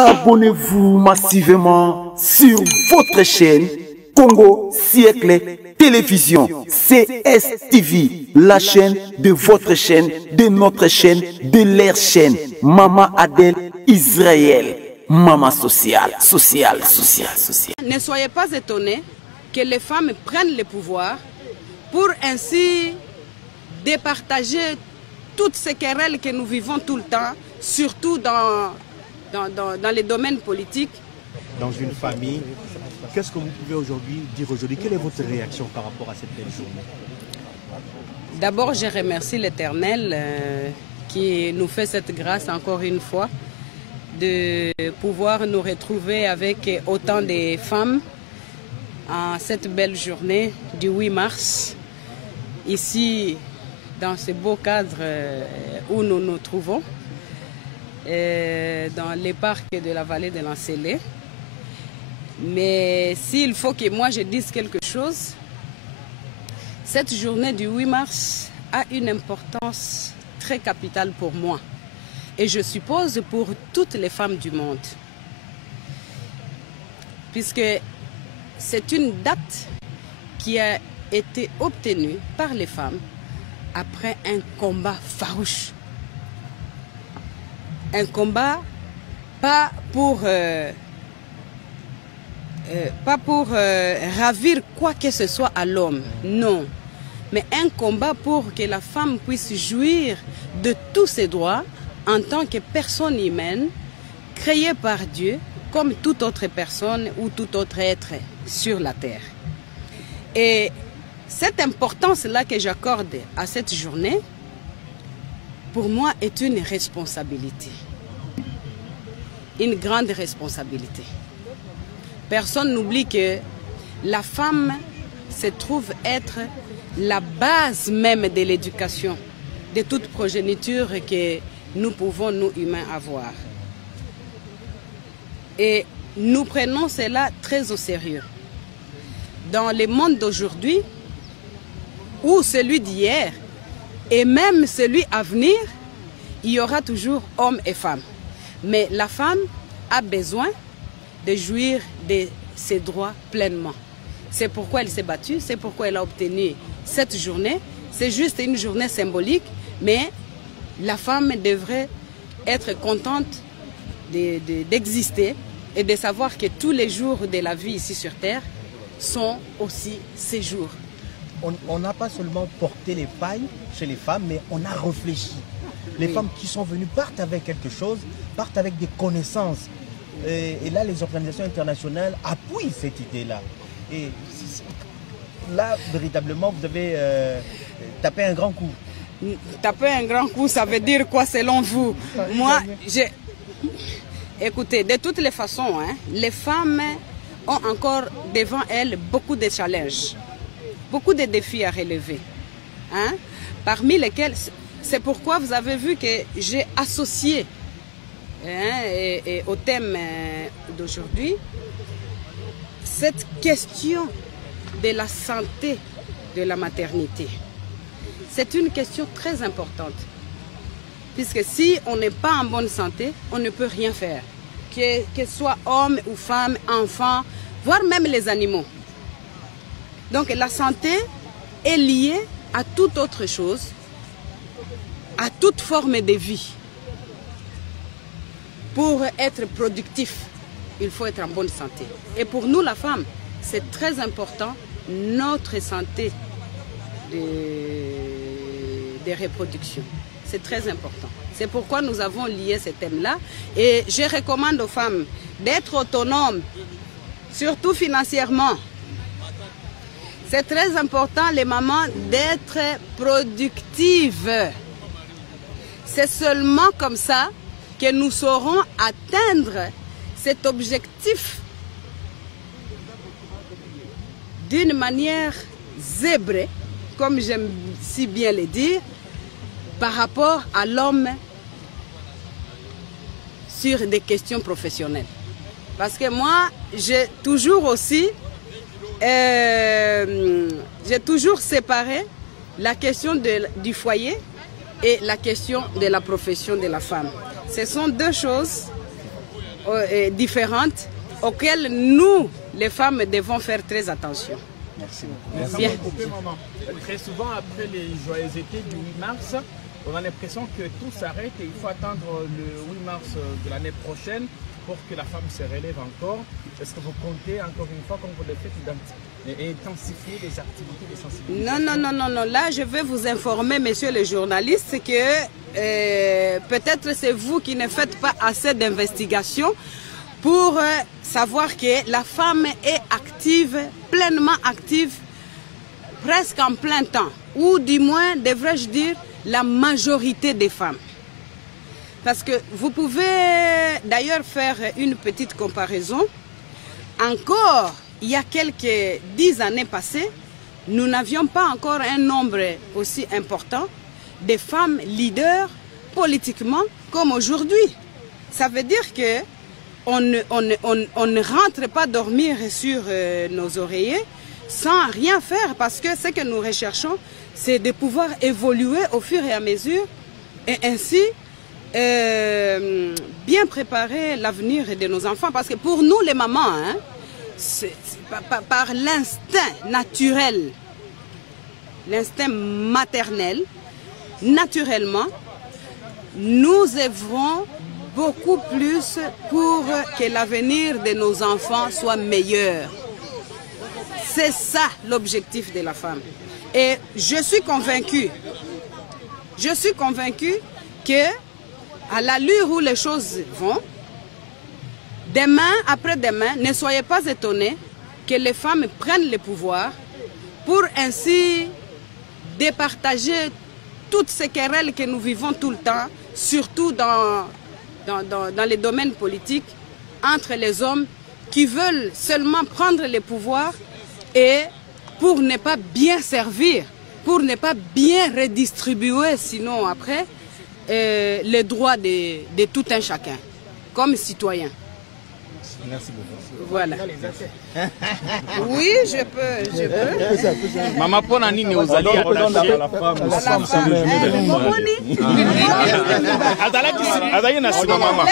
Abonnez-vous massivement sur votre chaîne Congo Siècle Télévision, CSTV, la chaîne de votre chaîne, de notre chaîne, de leur chaîne. Maman Adèle Israël, maman sociale. Ne soyez pas étonnés que les femmes prennent le pouvoir pour ainsi départager toutes ces querelles que nous vivons tout le temps, surtout dans les domaines politiques. Dans une famille, qu'est-ce que vous pouvez dire aujourd'hui? Quelle est votre réaction par rapport à cette belle journée? D'abord, je remercie l'Éternel qui nous fait cette grâce encore une fois de pouvoir nous retrouver avec autant de femmes en cette belle journée du 8 mars, ici dans ce beau cadre où nous nous trouvons, dans les parcs de la vallée de l'Ancélé. Mais s'il faut que moi je dise quelque chose, cette journée du 8 mars a une importance très capitale pour moi. Et je suppose pour toutes les femmes du monde. Puisque c'est une date qui a été obtenue par les femmes après un combat farouche. Un combat pas pour ravir quoi que ce soit à l'homme, non. Mais un combat pour que la femme puisse jouir de tous ses droits en tant que personne humaine créée par Dieu comme toute autre personne ou tout autre être sur la terre. Et cette importance-là que j'accorde à cette journée, pour moi, est une responsabilité. Une grande responsabilité. Personne n'oublie que la femme se trouve être la base même de l'éducation, de toute progéniture que nous pouvons, nous humains, avoir. Et nous prenons cela très au sérieux. Dans le monde d'aujourd'hui, ou celui d'hier, et même celui à venir, il y aura toujours hommes et femmes. Mais la femme a besoin de jouir de ses droits pleinement. C'est pourquoi elle s'est battue, c'est pourquoi elle a obtenu cette journée. C'est juste une journée symbolique, mais la femme devrait être contente d'exister et de savoir que tous les jours de la vie ici sur Terre sont aussi ses jours. On n'a pas seulement porté les pailles chez les femmes, mais on a réfléchi. Les femmes qui sont venues partent avec quelque chose, partent avec des connaissances. Et là, les organisations internationales appuient cette idée-là. Et là, véritablement, vous avez tapé un grand coup. Taper un grand coup, ça veut dire quoi selon vous? Moi, écoutez, de toutes les façons, hein, les femmes ont encore devant elles beaucoup de challenges, beaucoup de défis à relever. Hein, parmi lesquels, c'est pourquoi vous avez vu que j'ai associé et au thème d'aujourd'hui cette question de la santé de la maternité. C'est une question très importante, puisque si on n'est pas en bonne santé, on ne peut rien faire, que ce soit homme ou femme, enfant, voire même les animaux. Donc la santé est liée à toute autre chose, à toute forme de vie. Pour être productif, il faut être en bonne santé. Et pour nous, la femme, c'est très important, notre santé de reproduction. C'est très important. C'est pourquoi nous avons lié ce thème-là. Et je recommande aux femmes d'être autonomes, surtout financièrement. C'est très important, les mamans, d'être productives. C'est seulement comme ça que nous saurons atteindre cet objectif d'une manière zébrée, comme j'aime si bien le dire, par rapport à l'homme sur des questions professionnelles. Parce que moi, j'ai toujours séparé la question du foyer et la question de la profession de la femme. Ce sont deux choses différentes auxquelles nous, les femmes, devons faire très attention. Merci beaucoup. Bien. Très souvent, après les joyeusetés du 8 mars, on a l'impression que tout s'arrête et il faut attendre le 8 mars de l'année prochaine pour que la femme se relève encore. Est-ce que vous comptez, encore une fois, comme vous le faites, intensifier les activités de sensibilisation? Non. Là, je vais vous informer, messieurs les journalistes, que peut-être c'est vous qui ne faites pas assez d'investigations pour savoir que la femme est active, pleinement active, presque en plein temps. Ou du moins, devrais-je dire, la majorité des femmes. Parce que vous pouvez d'ailleurs faire une petite comparaison. Encore, il y a quelques 10 années passées, nous n'avions pas encore un nombre aussi important de femmes leaders politiquement comme aujourd'hui. Ça veut dire que on ne rentre pas dormir sur nos oreillers sans rien faire, parce que ce que nous recherchons, c'est de pouvoir évoluer au fur et à mesure et ainsi bien préparer l'avenir de nos enfants. Parce que pour nous, les mamans, hein, par l'instinct naturel, l'instinct maternel, naturellement, nous œuvrons beaucoup plus pour que l'avenir de nos enfants soit meilleur. C'est ça l'objectif de la femme. Et je suis convaincue que à l'allure où les choses vont, demain, après-demain, ne soyez pas étonnés que les femmes prennent le pouvoir pour ainsi départager toutes ces querelles que nous vivons tout le temps, surtout dans les domaines politiques, entre les hommes qui veulent seulement prendre le pouvoir et pour ne pas bien servir, pour ne pas bien redistribuer, sinon après, les droits de tout un chacun, comme citoyen. Merci beaucoup. Voilà. Oui, je peux. Maman pona nini ozali la femme azali na sima mama.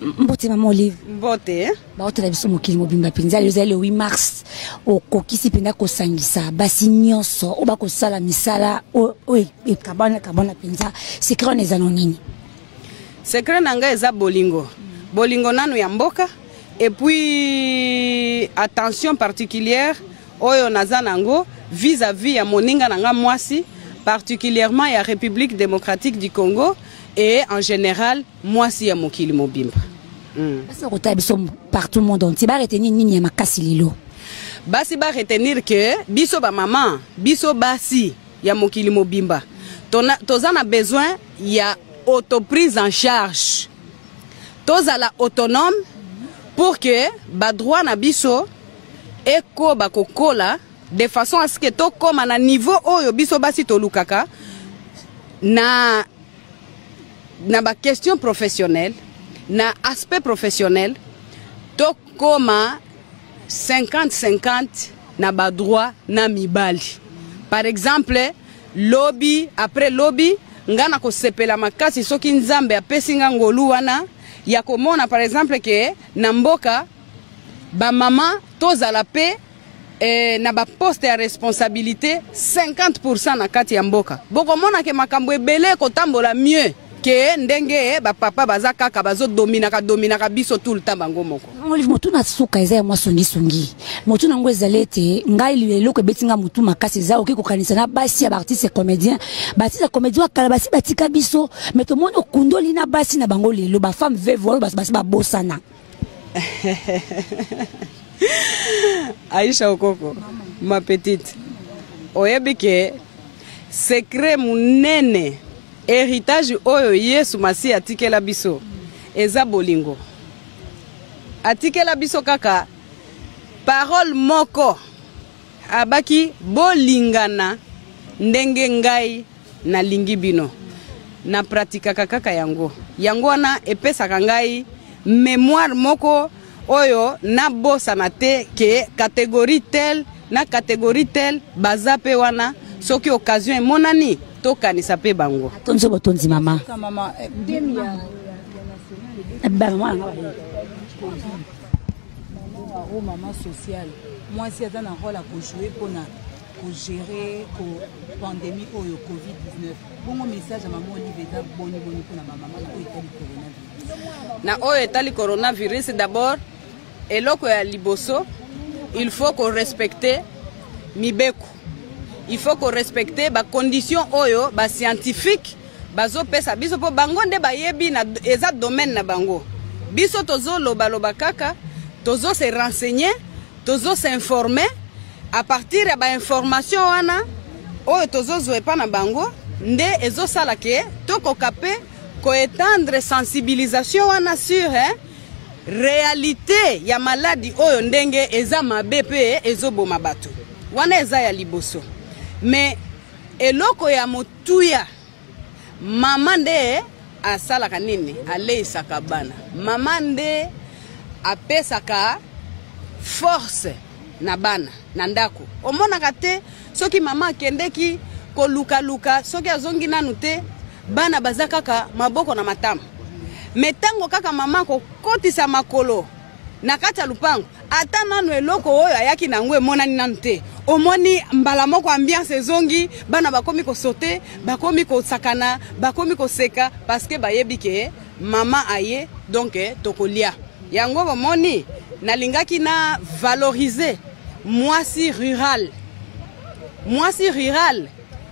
Mbote mama Olive. Mbote. Baotela biso mokili mobimba penza le 8 mars okokisi penda kosangisa basi nyonso oba kosala misala kabana penza secret neza nini. Secret nanga eza bolingo. Bolingo nanu ya mboka. Et puis attention particulière oyo naza nango vis-à-vis ya moninga nanga mwasi, particulièrement ya République démocratique du Congo et en général mwasi ya mokili mobimba. Basi kota biso partout monde entier ba retenir nini ya makasi lelo. Basi ba retenir que biso ba maman, biso basi ya mokili mobimba. Toza na besoin ya autoprise en charge. Toza la autonome pour que ba droit na biso eko ba kokola de façon à ce que to comme na niveau oyo biso basi to lukaka na ba question professionnelle, na aspect professionnel, to comme 50-50 na ba droit na mibali. Par exemple, lobby après lobby ngana ko sepela makasi soki nzambe apesinga ngolu wana ya komona par exemple ke na mboka ba mama tozala pe na ba poste ya responsabilité 50% na kati ya mboka. Boko mona ke makambo ebele ko tambola mieux ke ndenge ba papa baza kaka bazo domina ka biso tout le temps bango moko. Olive motu na suka eza mwa songi. Motu nango ezalete ngai lelo ko betinga motu makasi za oki ko kanisa na basi ya artiste comédien. Basi ya comédien kala basi batika biso mais to mona okundoli na basi na bango lelo ba femme veuve basi ba bosana. Aïcha Okoko, ma petite. Oyebike secret munene héritage oyo Yesu Masi atikela biso eza bolingo. Atikela biso kaka parole moko abaki bolingana ndenge ngai na lingi bino na pratika kaka yango wana epesaka ngai mémoire moko oyo na bosa na te ke catégorie tel na catégorie tel baza pe wana soki occasion emonani tokanisa pe bango. Tonzo botonzi mama. Maman, maman sociale. Moi, si j'ai un rôle à jouer pour gérer la pandémie ou le Covid-19. Bon message à maman Olivier boni pour ma maman na oyo etali coronavirus d'abord eloko ya liboso il faut qu'on respecte mibeko. Il faut qu'on respecte ba conditions oyo ba scientifique bazo pesa biso po bango nde bayebi na eza domaine na bango. Biso tozo loba kaka tozo se renseigner, tozo s'informer à partir ya ba information wana oyo tozo zoepa na bango nde ezo sala ke toko kapé ko étendre sensibilisation wana sur réalité ya maladie oyo ndenge eza mabe pe ezoboma bato wana eza ya liboso. Mais eloko ya motuya mama nde asalaka nini aleisaka bana, mama nde apesaka force na bana na ndako. Omonaka te soki mama akendeki koluka soki azongi nanu te bana baza kaka maboko na matama. Metango kaka mama kokotisa makolo na kati ya lupango ata nanu eloko oyo ayaki nango emonani nanu te. Omoni mbala moko ambiance ezongi bana bakomi ko sauter, bakomi ko sakana, bakomi ko seka parce que bayebi ke mama aye donc tokolia. Yango bomoni nalingaki na valoriser mwasi rural. Mwasi rural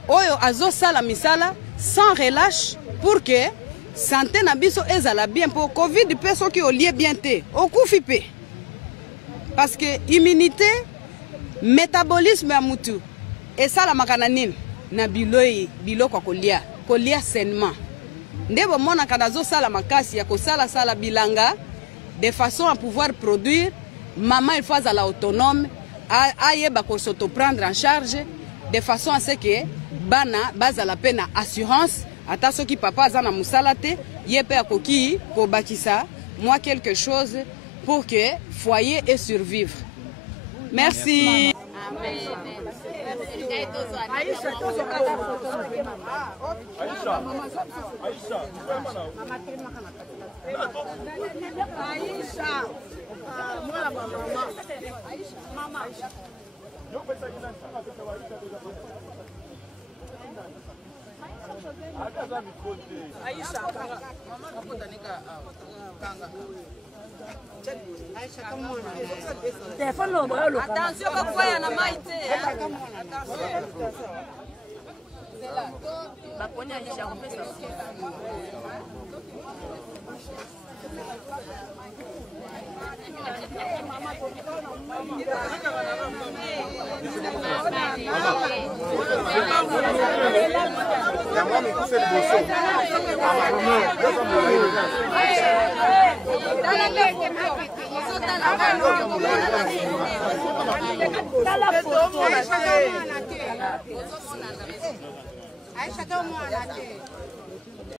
oyo azo sala misala sans relâche pour que santé na biso ezala bien pour Covid pe soki olie bien te okufi pe. Parce que immunité métabolisme ya mutu esala makana nini na biloko kolia sainement. Ndebo mona kadazo sala makasi ya kosala sala bilanga de façon à pouvoir produire maman il faut la autonome ayeba ko s'autoprendre en charge de façon à ce que bana baza la peine assurance ata soki papa azana musala te yepe akoki ko bakisa moi quelque chose pour que foyer et survivre. Merci. Amen. Attention, pourquoi il y en a maïté. Aïcha,